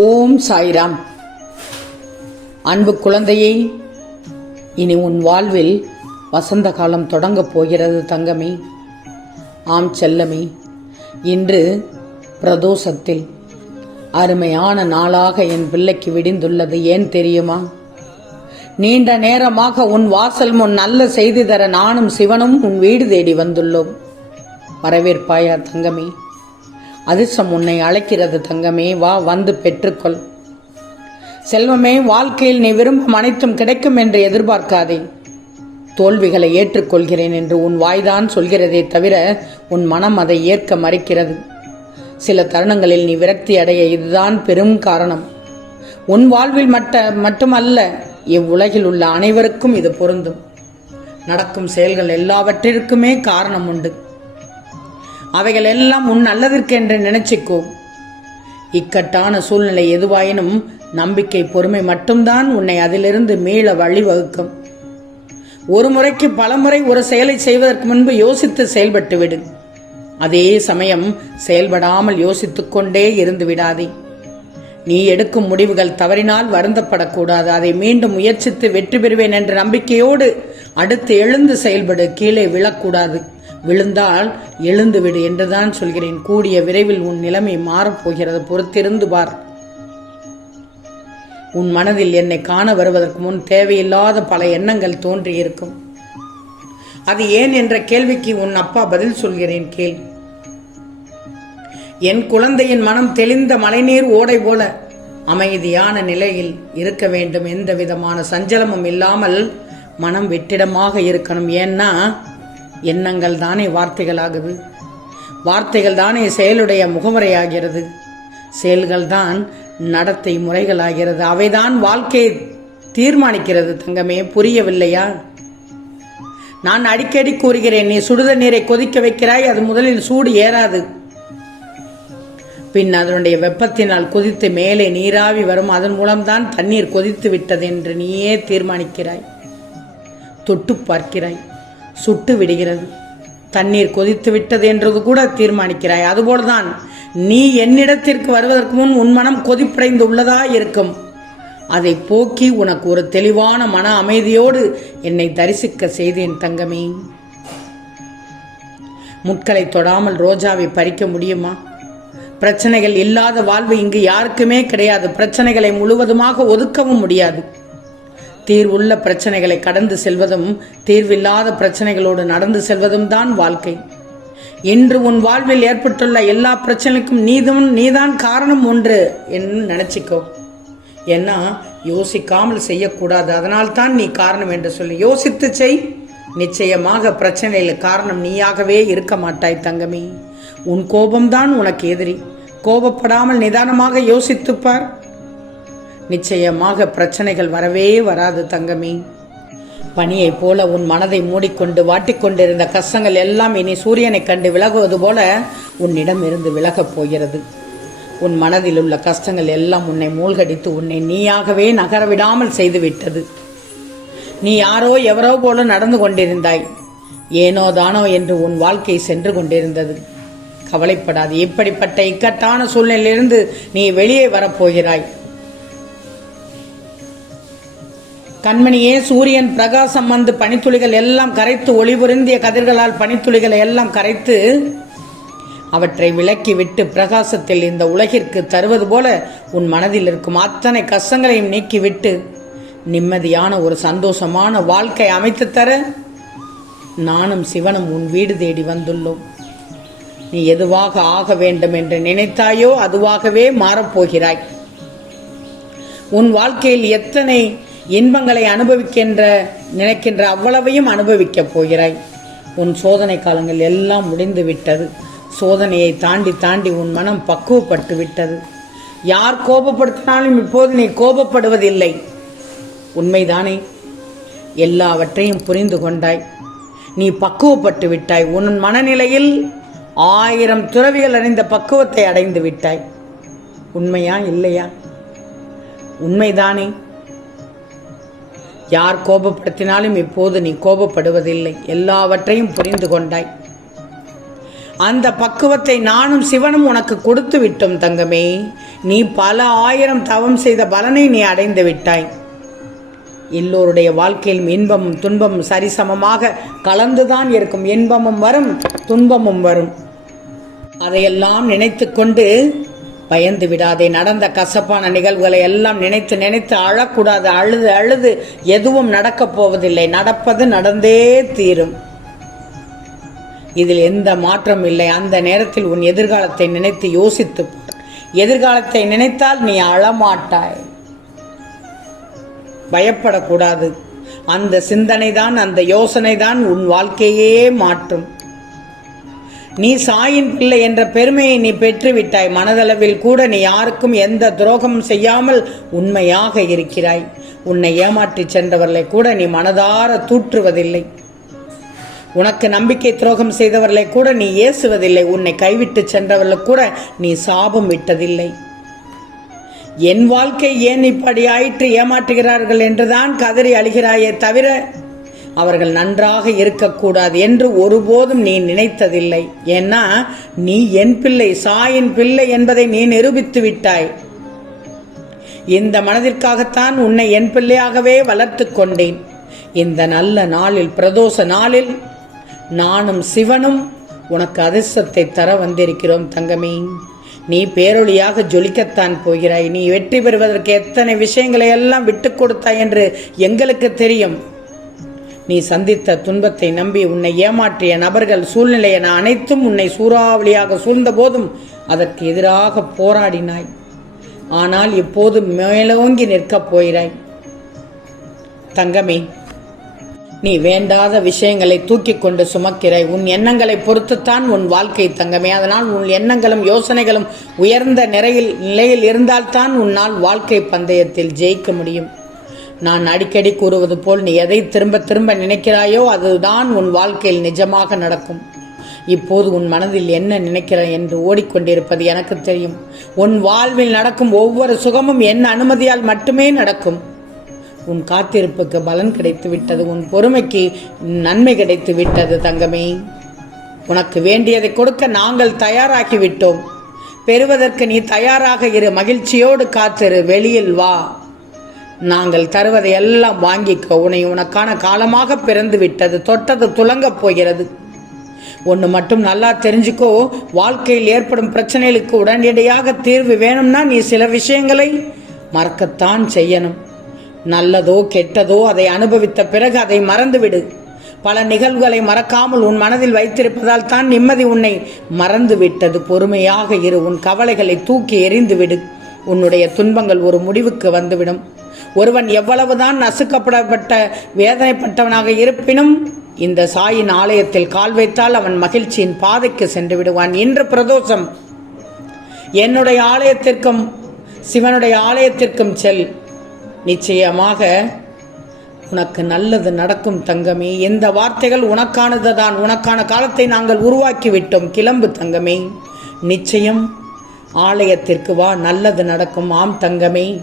ஓம் சாய்ராம். அன்பு குழந்தையே இனி உன் வாழ்வில் வசந்த காலம் தொடங்கப் போகிறது தங்கமே. ஆம் செல்லமே இன்று பிரதோஷத்தில் அருமையான நாளாக என் பிள்ளைக்கு விடிந்துள்ளது. ஏன் தெரியுமா? நீண்ட நேரமாக உன் வாசல் முன் நல்ல செய்தி தர நானும் சிவனும் உன் வீடு தேடி வந்துள்ளோம். வரவேற்பாயா தங்கமே. அதிர்ஷ்டம் உன்னை அழைக்கிறது தங்கமே வா வந்து பெற்றுக்கொள். செல்வமே வாழ்க்கையில் நீ விரும்பும் அனைத்தும் கிடைக்கும் என்று எதிர்பார்க்காதே. தோல்விகளை ஏற்றுக்கொள்கிறேன் என்று உன் வாய்தான் சொல்கிறதே தவிர உன் மனம் அதை ஏற்க மறுக்கிறது. சில தருணங்களில் நீ விரக்தி அடைய இதுதான் பெரும் காரணம். உன் வாழ்வில் மட்ட மட்டுமல்ல இவ்வுலகில் உள்ள அனைவருக்கும் இது பொருந்தும். நடக்கும் செயல்கள் எல்லாவற்றிற்குமே காரணம் உண்டு. அவைகள் எல்லாம் உன் நல்லதற்கு என்று இக்கட்டான சூழ்நிலை எதுவாயினும் நம்பிக்கை பொறுமை மட்டும்தான் உன்னை அதிலிருந்து மீள வழிவகுக்கும். ஒரு முறைக்கு பலமுறை ஒரு செயலை செய்வதற்கு முன்பு யோசித்து செயல்பட்டு விடு. அதே சமயம் செயல்படாமல் யோசித்துக்கொண்டே இருந்து விடாதே. நீ எடுக்கும் முடிவுகள் தவறினால் வருந்தப்படக்கூடாது. அதை மீண்டும் முயற்சித்து வெற்றி பெறுவேன் என்ற நம்பிக்கையோடு அடுத்து எழுந்து செயல்படு. கீழே விழக்கூடாது. விழுந்தால் எழுந்துவிடு என்றுதான் சொல்கிறேன். கூடிய விரைவில் உன் நிலைமை மாறப்போகிறது பொறுத்திருந்து பார். உன் மனதில் என்னை காண வருவதற்கு முன் தேவையில்லாத பல எண்ணங்கள் தோன்றியிருக்கும் அது ஏன் என்ற கேள்விக்கு உன் அப்பா பதில் சொல்கிறேன் கேள். என் குழந்தையின் மனம் தெளிந்த மழைநீர் ஓடை போல அமைதியான நிலையில் இருக்க வேண்டும். எந்த விதமான சஞ்சலமும் இல்லாமல் மனம் வெற்றிடமாக இருக்கணும். ஏன்னா எண்ணங்கள் தானே வார்த்தைகளாகுது? வார்த்தைகள் தானே செயலுடைய முகமுறையாகிறது. செயல்கள் தான் நடத்தை முறைகளாகிறது. அவைதான் வாழ்க்கையை தீர்மானிக்கிறது தங்கமே. புரியவில்லையா? நான் அடிக்கடி கூறுகிறேன் நீ சுடுத நீரை கொதிக்க வைக்கிறாய் அது முதலில் சூடு ஏறாது. பின் அதனுடைய வெப்பத்தினால் கொதித்து மேலே நீராவி வரும். அதன் மூலம்தான் தண்ணீர் கொதித்து விட்டது என்று நீயே தீர்மானிக்கிறாய். தொட்டு பார்க்கிறாய். சுட்டு விடுகிறது. தண்ணீர் கொதித்து விட்டது என்றது கூட தீர்மானிக்கிறாய். அதுபோலதான் நீ என்னிடத்திற்கு வருவதற்கு முன் உன் மனம் கொதிப்படைந்து உள்ளதா இருக்கும். அதை போக்கி உனக்கு ஒரு தெளிவான மன அமைதியோடு என்னை தரிசிக்க செய்தேன் தங்கமே. முட்களை தொடாமல் ரோஜாவை பறிக்க முடியுமா? பிரச்சனைகள் இல்லாத வாழ்வு இங்கு யாருக்குமே கிடையாது. பிரச்சனைகளை முழுவதுமாக ஒதுக்கவும் முடியாது. தீர்வுள்ள பிரச்சனைகளை கடந்து செல்வதும் தீர்வில்லாத பிரச்சனைகளோடு நடந்து செல்வதும் தான் வாழ்க்கை. இன்று உன் வாழ்வில் ஏற்பட்டுள்ள எல்லா பிரச்சனைக்கும் நீதும் நீதான் காரணம் ஒன்று என்று நினைச்சிக்கோ. ஏன்னா யோசிக்காமல் செய்யக்கூடாது. அதனால் தான் நீ காரணம் என்று சொல்லி யோசித்து செய். நிச்சயமாக பிரச்சனையில் காரணம் நீயாகவே இருக்க மாட்டாய் தங்கமே. உன் கோபம்தான் உனக்கு எதிரி. கோபப்படாமல் நிதானமாக யோசித்துப்பார் நிச்சயமாக பிரச்சனைகள் வரவே வராது தங்கமே. பனியைப் போல உன் மனதை மூடிக்கொண்டு வாட்டிக்கொண்டிருந்த கஷ்டங்கள் எல்லாம் இனி சூரியனை கண்டு விலகுவது போல உன்னிடம் இருந்து விலகப் போகிறது. உன் மனதில் உள்ள கஷ்டங்கள் எல்லாம் உன்னை மூழ்கடித்து உன்னை நீயாகவே நகரவிடாமல் செய்துவிட்டது. நீ யாரோ எவரோ போல நடந்து கொண்டிருந்தாய். ஏனோ தானோ என்று உன் வாழ்க்கை சென்று கொண்டிருந்தது. கவலைப்படாது இப்படிப்பட்ட இக்கட்டான சூழ்நிலையிலிருந்து நீ வெளியே வரப்போகிறாய் கண்மணியே சூரியன் பிரகாசம் வந்து பனித்துளிகள் எல்லாம் கரைத்து ஒளிபுரிந்திய கதிர்களால் பனித்துளிகளை எல்லாம் கரைத்து அவற்றை விலக்கிவிட்டு பிரகாசத்தில் இந்த உலகிற்கு தருவது போல உன் மனதில் இருக்கும் அத்தனை கஷ்டங்களையும் நீக்கிவிட்டு நிம்மதியான ஒரு சந்தோஷமான வாழ்க்கை அமைத்து தர நானும் சிவனும் உன் வீடு தேடி வந்துள்ளோம். நீ எதுவாக ஆக வேண்டும் என்று நினைத்தாயோ அதுவாகவே மாறப்போகிறாய். உன் வாழ்க்கையில் எத்தனை இன்பங்களை அனுபவிக்கின்ற நினைக்கின்ற அவ்வளவையும் அனுபவிக்கப் போகிறாய். உன் சோதனை காலங்கள் எல்லாம் முடிந்து விட்டது. சோதனையை தாண்டி தாண்டி உன் மனம் பக்குவப்பட்டு விட்டது. யார் கோபப்படுத்தினாலும் இப்போது நீ கோபப்படுவதில்லை. உண்மைதானே? எல்லாவற்றையும் புரிந்து கொண்டாய். நீ பக்குவப்பட்டு விட்டாய். உன் மனநிலையில் ஆயிரம் துறவிகள் அறிந்த பக்குவத்தை அடைந்து விட்டாய். உண்மையா இல்லையா? உண்மைதானே? யார் கோபப்படுத்தினாலும் இப்போது நீ கோபப்படுவதில்லை. எல்லாவற்றையும் புரிந்து கொண்டாய். அந்த பக்குவத்தை நானும் சிவனும் உனக்கு கொடுத்து விட்டோம் தங்கமே. நீ பல ஆயிரம் தவம் செய்த பலனை நீ அடைந்து விட்டாய். எல்லோருடைய வாழ்க்கையிலும் இன்பமும் துன்பமும் சரிசமமாக கலந்துதான் இருக்கும் இன்பமும் வரும் துன்பமும் வரும். அதையெல்லாம் நினைத்து கொண்டு பயந்து விடாதே. நடந்த கசப்பான நிகழ்வுகளை எல்லாம் நினைத்து நினைத்து அழக்கூடாது. அழுது அழுது எதுவும் நடக்கப் போவதில்லை. நடப்பது நடந்தே தீரும். இதில் எந்த மாற்றம் இல்லை. அந்த நேரத்தில் உன் எதிர்காலத்தை நினைத்து யோசித்து எதிர்காலத்தை நினைத்தால் நீ அழமாட்டாய். பயப்படக்கூடாது. அந்த சிந்தனை தான் அந்த யோசனை தான் உன் வாழ்க்கையே மாற்றும். நீ சாயின் பிள்ளை என்ற பெருமையை நீ பெற்றுவிட்டாய். மனதளவில் கூட நீ யாருக்கும் எந்த துரோகமும் செய்யாமல் உண்மையாக இருக்கிறாய். உன்னை ஏமாற்றிச் சென்றவர்களை கூட நீ மனதார தூற்றுவதில்லை. உனக்கு நம்பிக்கை துரோகம் செய்தவர்களை கூட நீ ஏசுவதில்லை. உன்னை கைவிட்டு சென்றவர்களை கூட நீ சாபம் விட்டதில்லை. என் வாழ்க்கை ஏன் இப்படி ஆயிற்று? ஏமாற்றுகிறார்கள் என்றுதான் கதறி அழுகிறாயே தவிர அவர்கள் நன்றாக இருக்கக்கூடாது என்று ஒருபோதும் நீ நினைத்ததில்லை. ஏன்னா நீ என் பிள்ளை சாயின் பிள்ளை என்பதை நீ நிரூபித்து விட்டாய். இந்த மனதிற்காகத்தான் உன்னை என் பிள்ளையாகவே வளர்த்து கொண்டேன். இந்த நல்ல நாளில் பிரதோஷ நாளில் நானும் சிவனும் உனக்கு அதிர்ஷ்டத்தை தர வந்திருக்கிறோம் தங்கமே. நீ பேரொழியாக ஜொலிக்கத்தான் போகிறாய். நீ வெற்றி பெறுவதற்கு எத்தனை விஷயங்களை எல்லாம் விட்டு கொடுத்தாய் என்று எங்களுக்கு தெரியும். நீ சந்தித்த துன்பத்தை நம்பி உன்னை ஏமாற்றிய நபர்கள் சூழ்நிலை என அனைத்தும் உன்னை சூறாவளியாக சூழ்ந்த போதும் அதற்கு எதிராக போராடினாய். ஆனால் இப்போது மேலோங்கி நிற்கப் போகிறாய். தங்கமே நீ வேண்டாத விஷயங்களை தூக்கி கொண்டு சுமக்கிறாய். உன் எண்ணங்களை பொறுத்துத்தான் உன் வாழ்க்கை தங்கமே. அதனால் உன் எண்ணங்களும் யோசனைகளும் உயர்ந்த நிறையில் நிலையில் இருந்தால்தான் உன்னால் வாழ்க்கை பந்தயத்தில் ஜெயிக்க முடியும். நான் அடிக்கடி கூறுவது போல் நீ எதை திரும்ப திரும்ப நினைக்கிறாயோ அதுதான் உன் வாழ்க்கையில் நிஜமாக நடக்கும். இப்போது உன் மனதில் என்ன நினைக்கிறாய் என்று ஓடிக்கொண்டிருப்பது எனக்கு தெரியும். உன் வாழ்வில் நடக்கும் ஒவ்வொரு சுகமும் என் அனுமதியால் மட்டுமே நடக்கும். உன் காத்திருப்புக்கு பலன் கிடைத்து விட்டது உன் பொறுமைக்கு நன்மை கிடைத்து விட்டது தங்கமே. உனக்கு வேண்டியதை கொடுக்க நாங்கள் தயாராகிவிட்டோம். பெறுவதற்கு நீ தயாராக இரு மகிழ்ச்சியோடு காத்திரு வெளியில் வா. நாங்கள் தருவதை எல்லாம் வாங்கிக்கோ. உன்னை உனக்கான காலமாக பிறந்து விட்டது. தொட்டது துலங்கப் போகிறது. ஒன்று மட்டும் நல்லா தெரிஞ்சுக்கோ. வாழ்க்கையில் ஏற்படும் பிரச்சனைகளுக்கு உடனடியாக தீர்வு வேணும்னா நீ சில விஷயங்களை மறக்கத்தான் செய்யணும். நல்லதோ கெட்டதோ அதை அனுபவித்த பிறகு அதை மறந்துவிடு. பல நிகழ்வுகளை மறக்காமல் உன் மனதில் வைத்திருப்பதால் தான் நிம்மதி உன்னை மறந்து விட்டது பொறுமையாக இரு. உன் கவலைகளை தூக்கி எறிந்துவிடு. உன்னுடைய துன்பங்கள் ஒரு முடிவுக்கு வந்துவிடும். ஒருவன் எவ்வளவுதான் நசுக்கப்படப்பட்ட வேதனைப்பட்டவனாக இருப்பினும் இந்த சாயின் ஆலயத்தில் கால் வைத்தால் அவன் மகிழ்ச்சியின் பாதைக்கு சென்று விடுவான் இன்று பிரதோஷம். என்னுடைய ஆலயத்திற்கும் சிவனுடைய ஆலயத்திற்கும் செல். நிச்சயமாக உனக்கு நல்லது நடக்கும் தங்கமே. இந்த வார்த்தைகள் உனக்கானது தான் உனக்கான காலத்தை நாங்கள் உருவாக்கிவிட்டோம். கிளம்பு தங்கமே. நிச்சயம் ஆலயத்திற்கு வா. நல்லது நடக்கும். ஆம் தங்கமே.